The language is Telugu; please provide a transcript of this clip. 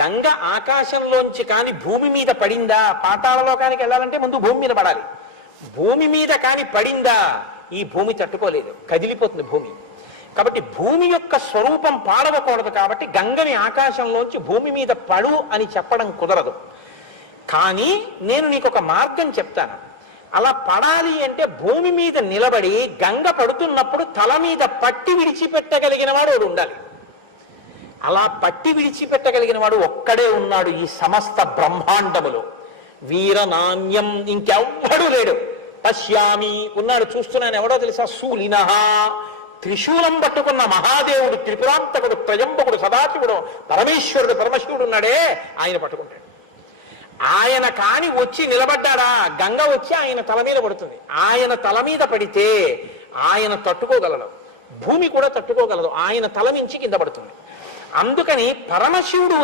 గంగ ఆకాశంలోంచి కాని భూమి మీద పడిందా, పాతాళ లోకానికి వెళ్ళాలంటే ముందు భూమి మీద పడాలి. భూమి మీద కాని పడిందా, ఈ భూమి తట్టుకోలేదు, కదిలిపోతుంది భూమి. కాబట్టి భూమి యొక్క స్వరూపం పాడవకూడదు. కాబట్టి గంగని ఆకాశంలోంచి భూమి మీద పడు అని చెప్పడం కుదరదు. కానీ నేను నీకు ఒక మార్గం చెప్తాను. అలా పడాలి అంటే భూమి మీద నిలబడి గంగ పడుతున్నప్పుడు తల మీద పట్టి విడిచిపెట్టగలిగిన వాడు వాడు ఉండాలి. అలా పట్టి విడిచిపెట్టగలిగిన వాడు ఒక్కడే ఉన్నాడు ఈ సమస్త బ్రహ్మాండములో. వీరనాణ్యం, ఇంకెవ్వడూ లేడు. పశ్యామి ఉన్నాడు, చూస్తున్నాను. ఎవడో తెలుసా? శూలినః, త్రిశూలం పట్టుకున్న మహాదేవుడు, త్రిపురాంతకుడు, త్రయంబకుడు, సదాశివుడు, పరమేశ్వరుడు, పరమశివుడు ఉన్నాడే, ఆయన పట్టుకుంటాడు. ఆయన కాని వచ్చి నిలబడ్డాడా, గంగ వచ్చి ఆయన తల మీద పడుతుంది. ఆయన తల మీద పడితే ఆయన తట్టుకోగలడు, భూమి కూడా తట్టుకోగలదు. ఆయన తల మించి కింద పడుతుంది. అందుకని పరమశివుడు